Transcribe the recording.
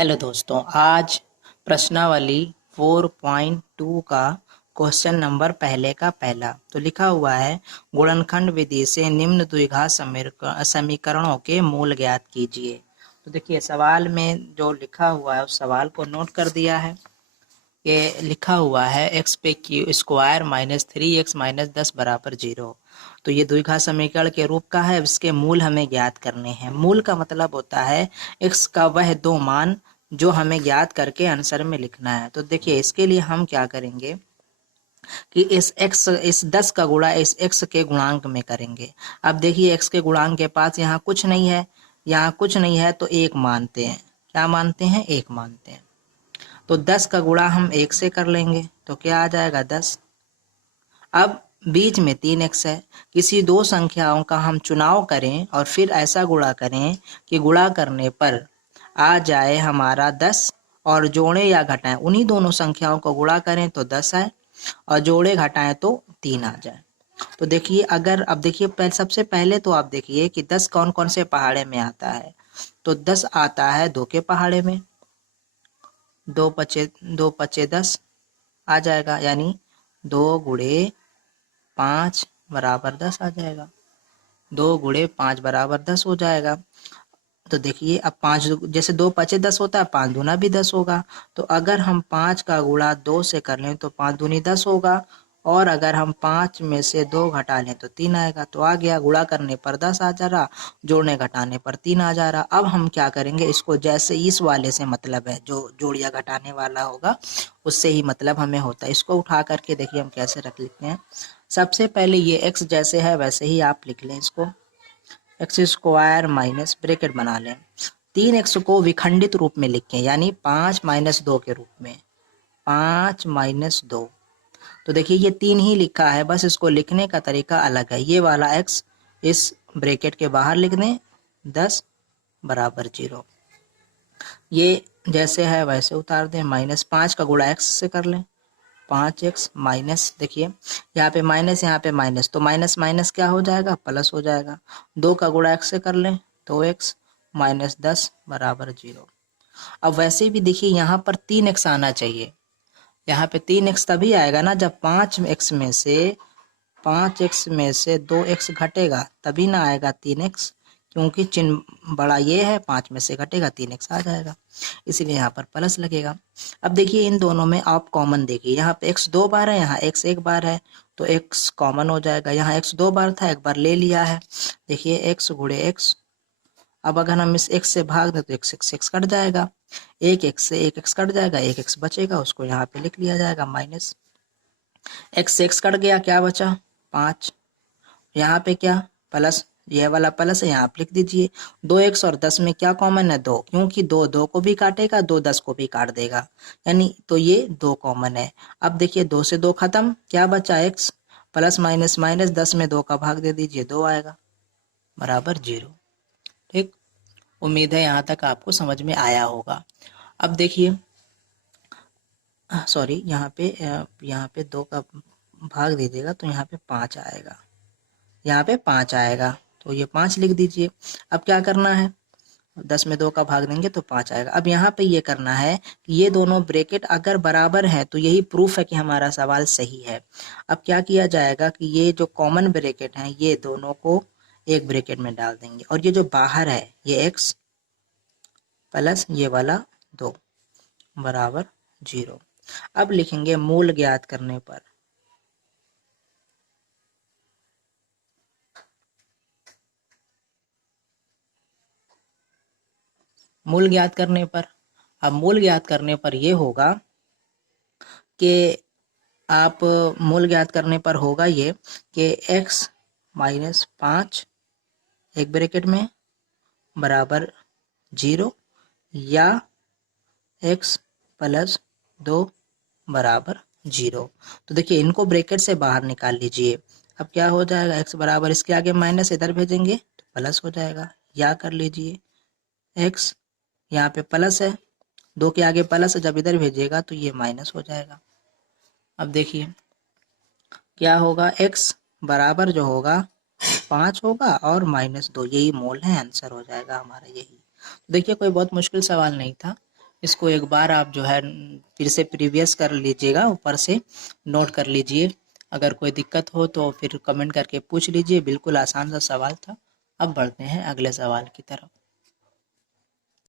Hello दोस्तों, आज प्रश्नावली 4.2 का क्वेश्चन नंबर पहले का पहला तो लिखा हुआ है गुणनखंड विधि से निम्न द्विघात समीकरणों के मूल ज्ञात कीजिए। तो देखिए सवाल में जो लिखा हुआ है उस सवाल को नोट कर दिया है। ये लिखा हुआ है एक्स पे Q square minus 3x minus 10 बराबर 0। तो ये द्विघात समीकरण के रूप का है। इसके मूल हमें ज्ञात करने हैं। मूल का मतलब होता है x का वह दो मान जो हमें ज्ञात करके आंसर में लिखना है। तो देखिए इसके लिए हम क्या करेंगे कि इस 10 का गुणा इस x के गुणांक में करेंगे। अब देखिए x के गुणांक के पास यहाँ कुछ नहीं है, यहाँ कुछ नहीं है तो एक मानते हैं। क्या मानते हैं? एक मानते हैं। तो 10 का गुणा हम 1 से कर लेंगे तो क्या आ जाएगा 10। अब बीच में 3x है। किसी दो संख्याओं का हम चुनाव करें और फिर ऐसा गुणा करें कि गुणा करने पर आ जाए हमारा 10 और जोड़े या घटाएं उन्हीं दोनों संख्याओं को गुणा करें तो 10 आए और जोड़े घटाएं तो 3 आ जाए। तो देखिए अगर अब देखिए सबसे पहले तो आप देखिए कि 10 कौन कौन से पहाड़े में आता है। तो 10 आता है 2 के पहाड़े में। 2 पचे 10 आ जाएगा, यानी 2 गुणे 5 बराबर 10 आ जाएगा। 2 गुणे 5 बराबर 10 हो जाएगा। तो देखिए अब 5 जैसे 2 पचे 10 होता है, 5 दूना भी 10 होगा। तो अगर हम 5 का गुणा 2 से कर लें तो 5 दूनी 10 होगा और अगर हम 5 में से 2 घटा लें तो 3 आएगा। तो आ गया, गुणा करने पर 10 आ जा रहा, जोड़ने घटाने पर 3 आ जा रहा। अब हम क्या करेंगे, इसको जैसे इस वाले से मतलब है जो जोड़िया घटाने वाला होगा उससे ही मतलब हमें होता है। इसको उठा करके देखिए हम कैसे रख लिखते हैं। सबसे पहले ये x जैसे है वैसे ही आप लिख लें इसको। एक्स स्क्वायर माइनस ब्रैकेट बना लें। 3x को विखंडित रूप में लिखें, यानी 5 माइनस 2 के रूप में। 5 माइनस 2। तो देखिए ये 3 ही लिखा है, बस इसको लिखने का तरीका अलग है। ये वाला x इस ब्रैकेट के बाहर लिख दें, 10 बराबर 0। ये जैसे है वैसे उतार दें। माइनस 5 का गुणा x से कर लें, 5x माइनस, देखिए यहाँ पे माइनस यहाँ पे माइनस, तो माइनस माइनस क्या हो जाएगा, प्लस हो जाएगा। 2 का गुणा x से कर लें तो x माइनस 10 बराबर 0। अब वैसे भी देखिए यहाँ पर 3x आना चाहिए। यहाँ पे 3x तभी आएगा ना जब 5x में से 2x घटेगा, तभी ना आएगा 3x। क्योंकि चिन्ह बड़ा ये है, 5 में से घटेगा 3x आ जाएगा, इसीलिए यहाँ पर प्लस लगेगा। अब देखिए इन दोनों में आप कॉमन देखिए, यहाँ पे x 2 बार है, यहाँ x 1 बार है, तो x कॉमन हो जाएगा। यहाँ x 2 बार था, 1 बार ले लिया है। देखिए x गुणे x। अब अगर हम इस x से भाग दें तो x कट जाएगा, एक x से एक x कट जाएगा, एक x बचेगा, उसको यहाँ पे लिख लिया जाएगा माइनस। x से x कट गया, क्या बचा 5। यहाँ पे क्या प्लस, यह वाला प्लस है, यहाँ आप लिख दीजिए। 2x और 10 में क्या कॉमन है, 2, क्योंकि 2 2 को भी काटेगा, 2 10 को भी काट देगा, यानी तो ये 2 कॉमन है। अब देखिए 2 से 2 खत्म, क्या बचा x, प्लस माइनस माइनस, 10 में 2 का भाग दे दीजिए, 2 आएगा बराबर 0। ठीक, उम्मीद है यहाँ तक आपको समझ में आया होगा। अब देखिए सॉरी, यहाँ पे 2 का भाग दीजिएगा तो यहाँ पे 5 आएगा, यहाँ पे 5 आएगा, तो ये 5 लिख दीजिए। अब क्या करना है, 10 में 2 का भाग देंगे तो 5 आएगा। अब यहाँ पे ये करना है कि ये दोनों ब्रैकेट अगर बराबर है तो यही प्रूफ है कि हमारा सवाल सही है। अब क्या किया जाएगा कि ये जो कॉमन ब्रैकेट हैं ये दोनों को एक ब्रैकेट में डाल देंगे और ये जो बाहर है ये x प्लस ये वाला 2 बराबर 0। अब लिखेंगे मूल ज्ञात करने पर। मूल ज्ञात करने पर, अब मूल ज्ञात करने पर ये होगा कि आप मूल ज्ञात करने पर होगा ये कि x माइनस 5 एक ब्रैकेट में बराबर 0 या x प्लस 2 बराबर 0। तो देखिए इनको ब्रैकेट से बाहर निकाल लीजिए। अब क्या हो जाएगा, x बराबर, इसके आगे माइनस इधर भेजेंगे तो प्लस हो जाएगा, या कर लीजिए x यहाँ पे प्लस है, 2 के आगे प्लस है, जब इधर भेजिएगा तो ये माइनस हो जाएगा। अब देखिए क्या होगा, x बराबर जो होगा 5 होगा और माइनस 2, यही मोल है, आंसर हो जाएगा हमारा यही। देखिए कोई बहुत मुश्किल सवाल नहीं था, इसको एक बार आप जो है फिर से प्रीवियस कर लीजिएगा, ऊपर से नोट कर लीजिए। अगर कोई दिक्कत हो तो फिर कमेंट करके पूछ लीजिए। बिल्कुल आसान सा सवाल था। अब बढ़ते हैं अगले सवाल की तरफ।